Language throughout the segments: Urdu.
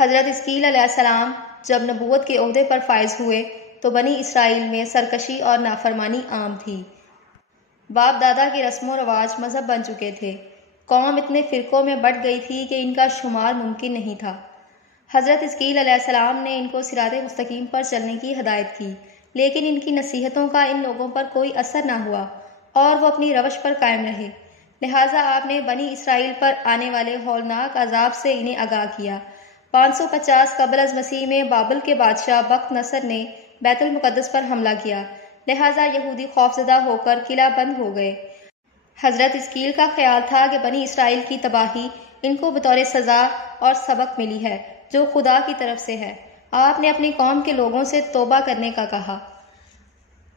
حضرت اسکیل علیہ السلام جب نبوت کے عہدے پر فائز ہوئے تو بنی اسرائیل میں سرکشی اور نافرمانی عام تھی۔ باپ دادا کے رسم و رواج مذہب بن چکے تھے۔ قوم اتنے فرقوں میں بٹ گئی تھی کہ ان کا شمار ممکن نہیں تھا۔ حضرت اسکیل علیہ السلام نے ان کو صراط مستقیم پر چلنے کی ہدایت کی، لیکن ان کی نصیحتوں کا ان لوگوں پر کوئی اثر نہ ہوا اور وہ اپنی روش پر قائم رہے۔ لہٰذا آپ نے بنی اسرائیل پر آنے والے ہولناک عذاب سے انہیں آگاہ کیا۔ 550 قبل از مسیح میں بابل کے بادشاہ بخت نصر نے بیت المقدس پر حملہ کیا، لہٰذا یہودی خوفزدہ ہو کر قلعہ بند ہو گئے۔ حضرت اسکیل کا خیال تھا کہ بنی اسرائیل کی تباہی ان کو بطور سزا اور سبق ملی ہے جو خدا کی طرف سے ہے۔ آپ نے اپنی قوم کے لوگوں سے توبہ کرنے کا کہا۔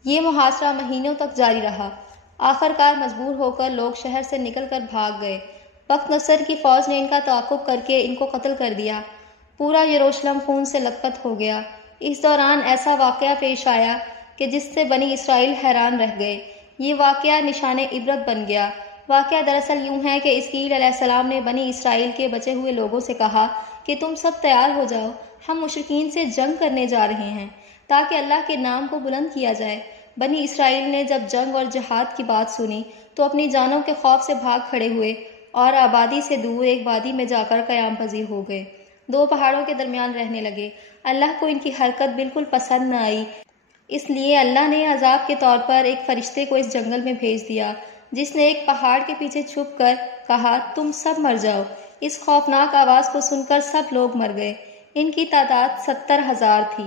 یہ محاصرہ مہینوں تک جاری رہا۔ آخر کار مجبور ہو کر لوگ شہر سے نکل کر بھاگ گئے۔ بخت نصر کی فوج نے ان کا تعاقب کر کے ان کو قتل کر دیا۔ پورا یروشلم خون سے لتپت ہو گیا۔ اس دوران ایسا واقعہ پیش آیا کہ جس سے بنی اسرائیل حیران رہ گئے۔ یہ واقعہ نشان عبرت بن گیا۔ واقعہ دراصل یوں ہے کہ اسکیل علیہ السلام نے بنی اسرائیل کے بچے ہوئے لوگوں سے کہا کہ تم سب تیار ہو جاؤ، ہم مشرکین سے جنگ کرنے جا رہے ہیں تاکہ اللہ کے نام کو بلند کیا جائے۔ بنی اسرائیل نے جب جنگ اور جہاد کی بات سنی تو اپنی جانوں کے خوف سے بھاگ کھڑے ہوئے اور آبادی سے دور ایک وادی میں جا کر قیام پذیر ہو گئے۔ دو پہاڑوں کے درمیان رہنے لگے۔ اللہ کو ان کی حرکت بالکل پسند نہ آئی، اس لیے اللہ نے عذاب کے طور پر ایک فرشتے کو اس جنگل میں بھیج دیا جس نے ایک پہاڑ کے پیچھے چھپ کر کہا تم سب مر جاؤ۔ اس خوفناک آواز کو سن کر سب لوگ مر گئے۔ ان کی تعداد 70,000 تھی۔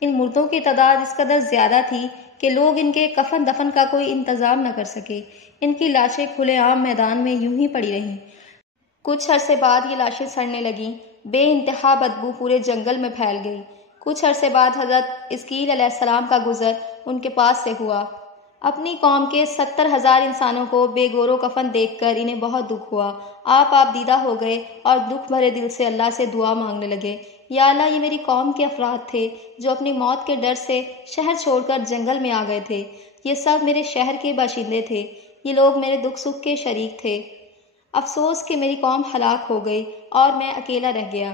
ان مردوں کی تعداد اس قدر زیادہ تھی کہ لوگ ان کے کفن دفن کا کوئی انتظام نہ کر سکے۔ ان کی لاشیں کھلے عام میدان میں یوں ہی پڑی رہیں۔ کچھ عرصے بعد یہ لاشیں سڑنے لگیں۔ بے انتہا بدبو پورے جنگل میں پھیل گئی۔ کچھ عرصے بعد حضرت اسکیل علیہ السلام کا گزر ان کے پاس سے ہوا۔ اپنی قوم کے 70,000 انسانوں کو بے گور و کفن دیکھ کر انہیں بہت دکھ ہوا۔ آپ دیدہ ہو گئے اور دکھ بھرے دل سے اللہ سے دعا مانگنے لگے، یا اللہ، یہ میری قوم کے افراد تھے جو اپنی موت کے ڈر سے شہر چھوڑ کر جنگل میں آ گئے تھے۔ یہ سب میرے شہر کے باشندے تھے۔ یہ لوگ میرے دکھ سکھ کے شریک تھے۔ افسوس کہ میری قوم ہلاک ہو گئی اور میں اکیلا رہ گیا۔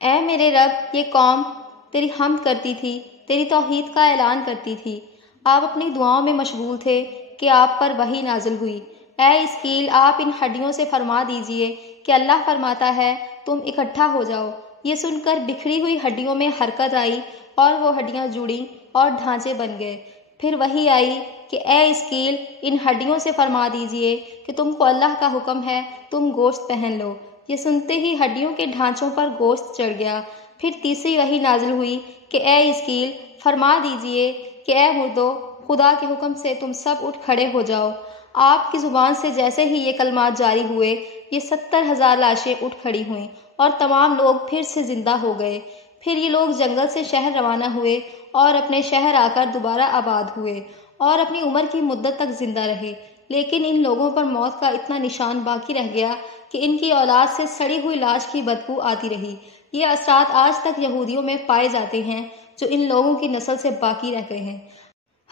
اے میرے رب، یہ قوم تیری حمد کرتی تھی، تیری توحید کا اعلان کرتی تھی۔ آپ اپنی دعاؤں میں مشغول تھے کہ آپ پر وحی نازل ہوئی۔ اے اسکیل، آپ ان ہڈیوں سے فرما دیجئے کہ اللہ فرماتا ہے تم اکٹھا ہو جاؤ۔ یہ سن کر بکھری ہوئی ہڈیوں میں حرکت آئی اور وہ ہڈیاں جڑیں اور ڈھانچے بن گئے۔ پھر وحی آئی کہ اے اسکیل، ان ہڈیوں سے فرما دیجئے کہ تم کو اللہ کا حکم ہے تم گوشت پہن لو۔ یہ سنتے ہی ہڈیوں کے ڈھانچوں پر گوشت چڑھ گیا۔ پھر تیسری وحی نازل ہوئی کہ اے اسکیل، فرما دیجئے کہ اے مردو، خدا کے حکم سے تم سب اٹھ کھڑے ہو جاؤ۔ آپ کی زبان سے جیسے ہی یہ کلمات جاری ہوئے، یہ 70,000 لاشیں اٹھ کھڑی ہوئیں اور تمام لوگ پھر سے زندہ ہو گئے۔ پھر یہ لوگ جنگل سے شہر روانہ ہوئے اور اپنے شہر آ کر دوبارہ آباد ہوئے اور اپنی عمر کی مدت تک زندہ رہے۔ لیکن ان لوگوں پر موت کا اتنا نشان باقی رہ گیا کہ ان کی اولاد سے سڑی ہوئی لاش کی بدبو آتی رہی۔ یہ اثرات آج تک یہودیوں میں پائے جاتے ہیں جو ان لوگوں کی نسل سے باقی رہ گئے ہیں۔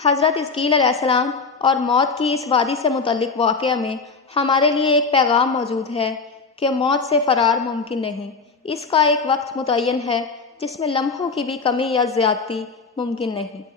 حضرت اسکیل علیہ السلام اور موت کی اس وادی سے متعلق واقعہ میں ہمارے لیے ایک پیغام موجود ہے کہ موت سے فرار ممکن نہیں۔ اس کا ایک وقت متعین ہے جس میں لمحوں کی بھی کمی یا زیادتی ممکن نہیں۔